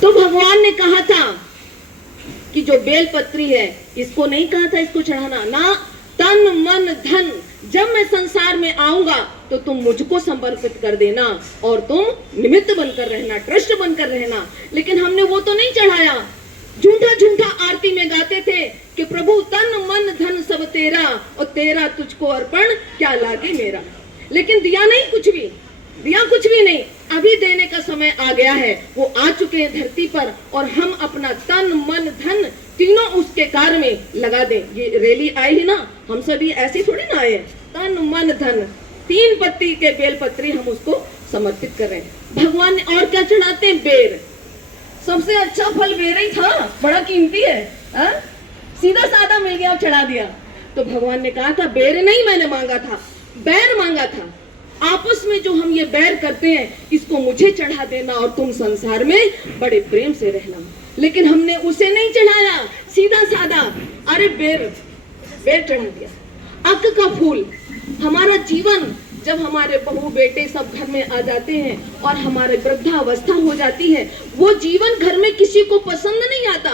तो भगवान ने कहा था कि जो बेलपत्री है इसको नहीं कहा था इसको चढ़ाना, ना तन मन धन, जब मैं संसार में आऊंगा तो तुम मुझको समर्पित कर देना और तुम निमित्त बनकर रहना, ट्रस्ट बनकर रहना। लेकिन हमने वो तो नहीं चढ़ाया। झूठा झूठा आरती में गाते थे कि प्रभु तन मन धन सब तेरा और तेरा तुझको अर्पण क्या लागे मेरा। लेकिन दिया नहीं कुछ भी, दिया कुछ भी नहीं। अभी देने का समय आ गया है, वो आ चुके हैं धरती पर और हम अपना तन मन धन तीनों उसके कार्य में लगा दें। ये रैली आई है ना, हम सभी ऐसे थोड़ी ना आए, तन मन धन 3 पत्ती के बेलपत्री हम उसको समर्पित कर रहे हैं। भगवान ने और क्या चढ़ाते हैं? बेर। सबसे अच्छा फल बेर ही था, बड़ा कीमती है, सीधा साधा मिल गया और चढ़ा दिया। तो भगवान ने कहा था बेर नहीं मैंने मांगा था, बैर मांगा था। आपस में जो हम ये बैर करते हैं इसको मुझे चढ़ा देना और तुम संसार में बड़े प्रेम से रहना। लेकिन हमने उसे नहीं चढ़ाया, सीधा साधा अरे बेर चढ़ा दिया। अक का फूल। हमारा जीवन जब हमारे बहू बेटे सब घर में आ जाते हैं और हमारे वृद्धावस्था हो जाती है, वो जीवन घर में किसी को पसंद नहीं आता।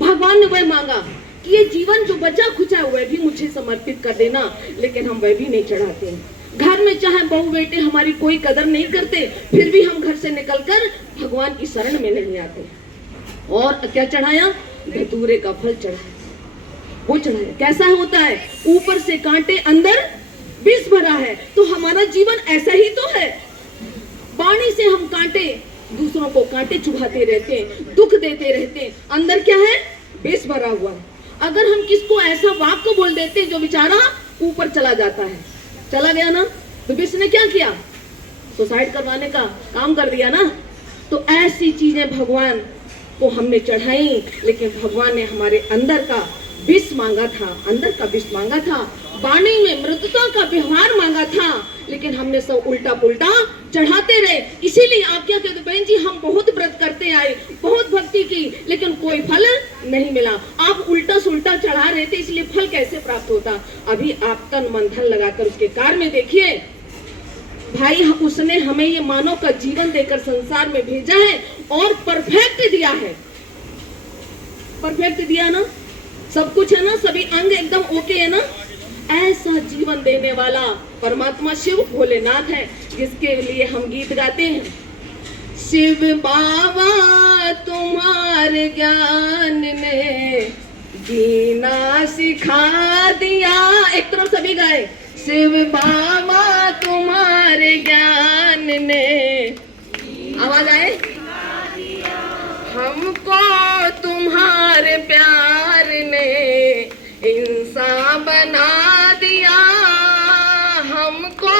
भगवान ने वह मांगा कि ये जीवन जो बचा खुचा वह भी मुझे समर्पित कर देना, लेकिन हम वह भी नहीं चढ़ाते हैं। घर में चाहे बहू बेटे हमारी कोई कदर नहीं करते, फिर भी हम घर से निकलकर भगवान की शरण में नहीं आते। और क्या चढ़ाया? धतूरे का फल चढ़ाया, वो चढ़ाया। कैसा होता है? ऊपर से कांटे अंदर विष भरा है। तो हमारा जीवन ऐसा ही तो है। वाणी से हम कांटे, दूसरों को कांटे चुभाते रहते हैं, दुख देते रहते हैं, अंदर क्या है? विष भरा हुआ है। अगर हम किसको ऐसा वाक्य बोल देते हैं जो बेचारा ऊपर चला जाता है, चला गया ना, तो विष ने क्या किया? सुसाइड करवाने का काम कर दिया ना। तो ऐसी चीजें भगवान को हमने चढ़ाई, लेकिन भगवान ने हमारे अंदर का विष मांगा था, अंदर का विष मांगा था, वाणी में मृदुता का व्यवहार मांगा था, लेकिन हमने सब उल्टा पुल्टा चढ़ाते रहे। इसीलिए आप क्या कहते बहन जी, हम बहुत व्रत करते आए, बहुत भक्ति की, लेकिन कोई फल नहीं मिला। आप उल्टा सुल्टा चढ़ा रहे थे, इसलिए फल कैसे प्राप्त होता? अभी आप तन मन धन लगाकर उसके कार्य में देखिए भाई, उसने हमें ये मानव का जीवन देकर संसार में भेजा है और परफेक्ट दिया है। परफेक्ट दिया ना, सब कुछ है ना, सभी अंग एकदम ओके है ना। ऐसा जीवन देने वाला परमात्मा शिव भोलेनाथ है, जिसके लिए हम गीत गाते हैं। शिव बाबा तुम्हारे ज्ञान ने जीना सिखा दिया। एक तरफ सभी गाए, शिव बाबा तुम्हारे ज्ञान ने, आवाज आए, हमको तुम्हारे प्यार ने इंसान बना दिया, हमको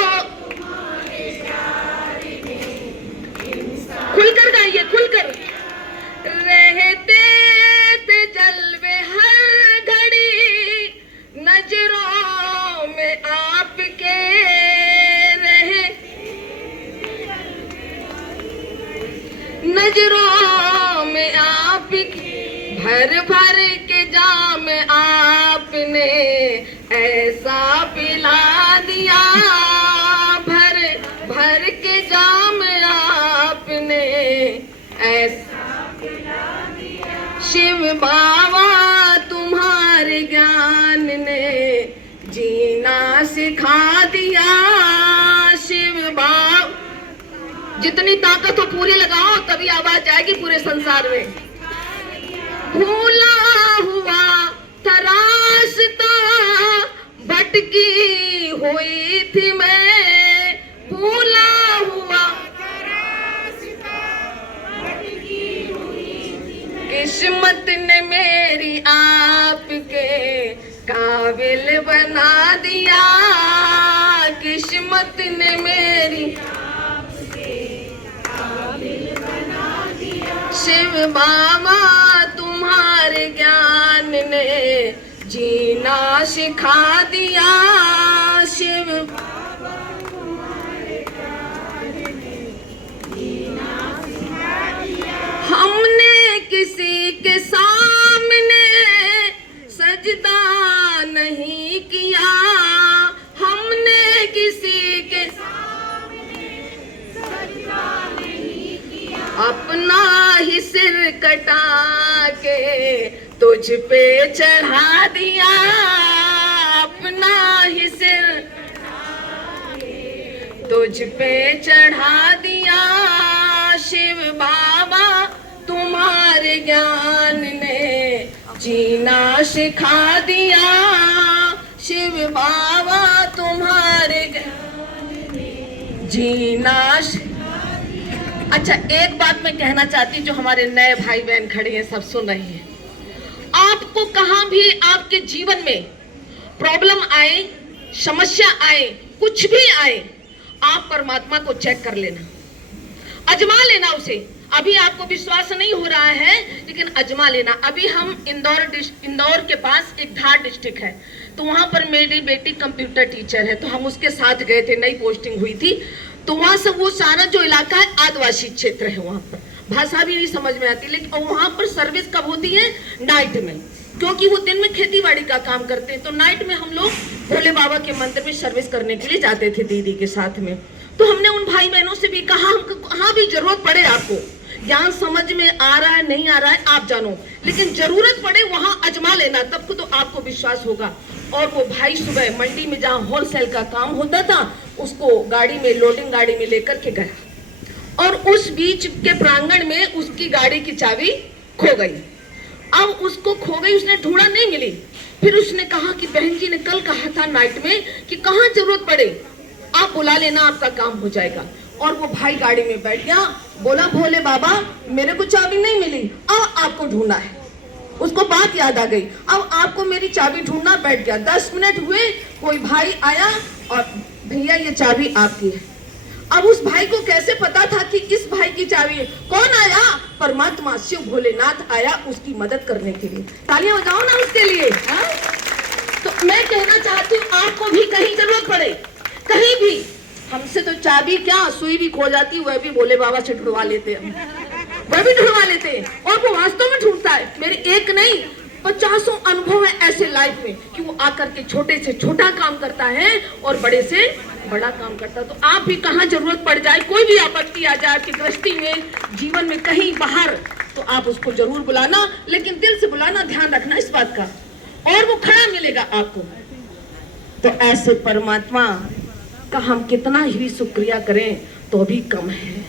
खुलकर गाइए, खुलकर। रहते थे जलवे हर घड़ी नजरों में आपके, रहे नजरों में आपके, भर भर के जाम आपने ऐसा पिला दिया, भर भर के जाम आपने ऐसा पिला दिया। शिव बाबा तुम्हारे ज्ञान ने जीना सिखा दिया। शिव बाबा, जितनी ताकत हो पूरी लगाओ, तभी आवाज जाएगी पूरे संसार में। भूला हुआ था रास्ता, भटकी हुई थी मैं, भूला हुआ भटकी हुई थी मैं, किस्मत ने मेरी आपके काबिल बना दिया, किस्मत ने मेरी आपके काबिल बना दिया। शिव बाबा तुम्हारे ज्ञान ने जीना सिखा दिया। शिव बाबा तुम्हारे ज्ञान ने जीना सिखा दिया। हमने किसी के सामने सजदा नहीं किया, हमने किसी के सामने सजदा नहीं किया, अपना ही सिर कटा के तुझ पे चढ़ा दिया, अपना ही सिर तुझ पे चढ़ा दिया। शिव बाबा तुम्हारे ज्ञान ने जीना सिखा दिया, शिव बाबा तुम्हारे जीना। अच्छा, एक बात मैं कहना चाहती हूँ, जो हमारे नए भाई बहन खड़े हैं, सब सुन रहे हैं। आपको कहाँ भी आपके जीवन में प्रॉब्लम आए, समस्या आए, कुछ भी आए, आप परमात्मा को चेक कर लेना, अजमा लेना उसे। अभी आपको विश्वास नहीं हो रहा है, लेकिन अजमा लेना। अभी हम इंदौर के पास एक धार डिस्ट्रिक्ट है, तो वहां पर मेरी बेटी कंप्यूटर टीचर है, तो हम उसके साथ गए थे, नई पोस्टिंग हुई थी। तो वहां से वो सारा जो इलाका है आदिवासी क्षेत्र है, वहां पर भाषा भी नहीं समझ में आती, लेकिन वहां पर सर्विस कब होती है? नाइट में, क्योंकि वो दिन में खेती बाड़ी का काम करते हैं। तो नाइट में हम लोग भोले बाबा के मंदिर में सर्विस करने के लिए जाते थे दीदी के साथ में। तो हमने उन भाई बहनों से भी कहा, हमको कहाँ भी जरूरत पड़े, आपको ज्ञान समझ में आ रहा है नहीं आ रहा है आप जानो, लेकिन जरूरत पड़े वहां अजमा लेना, तब तो आपको विश्वास होगा। और वो भाई सुबह मंडी में जहाँ होलसेल का काम होता था, उसको गाड़ी में, लोडिंग गाड़ी में लेकर के गया, और उस बीच के प्रांगण में उसकी गाड़ी की चाबी खो गई। अब उसको खो गई, उसने ढूंढा, नहीं मिली। फिर उसने कहा कि बहन जी ने कल कहा था नाइट में कि कहाँ जरूरत पड़े आप बुला लेना, आपका काम हो जाएगा। और वो भाई गाड़ी में बैठ गया, बोला भोले बाबा मेरे को चाबी नहीं मिली, अब आपको ढूंढना है। उसको बात याद आ गई, अब आपको मेरी चाबी ढूंढना। बैठ गया। 10 मिनट हुए, कोई भाई आया और भैया ये चाबी आपकी है। अब उस भाई को कैसे पता था कि इस भाई की चाबी है? कौन आया? परमात्मा शिव भोलेनाथ आया उसकी मदद करने के लिए। तालियां बजाओ ना उसके लिए। तो मैं कहना चाहती हूँ, आपको भी कहीं जरूरत पड़े, कहीं भी, हमसे तो चाबी क्या, सुई भी खो जाती, वह भी भोले बाबा से ढूंढवा लेते हैं, वह भी ढूंढवा लेते हैं, और वो वास्तव में ढूंढता है। मेरे एक नहीं 50 अनुभव है ऐसे लाइफ में कि वो आकर के छोटे से छोटा काम करता है और बड़े से बड़ा काम करता है। तो आप भी कहाँ जरूरत पड़ जाए, कोई भी आपत्ति आ जाए आपकी दृष्टि में, जीवन में कहीं बाहर, तो आप उसको जरूर बुलाना, लेकिन दिल से बुलाना, ध्यान रखना इस बात का, और वो खड़ा मिलेगा आपको। तो ऐसे परमात्मा का हम कितना ही शुक्रिया करें तो भी कम है।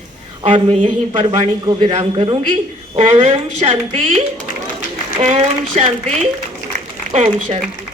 और मैं यहीं पर वाणी को विराम करूंगी। ओम शांति, ओम शांति, ओम शांति।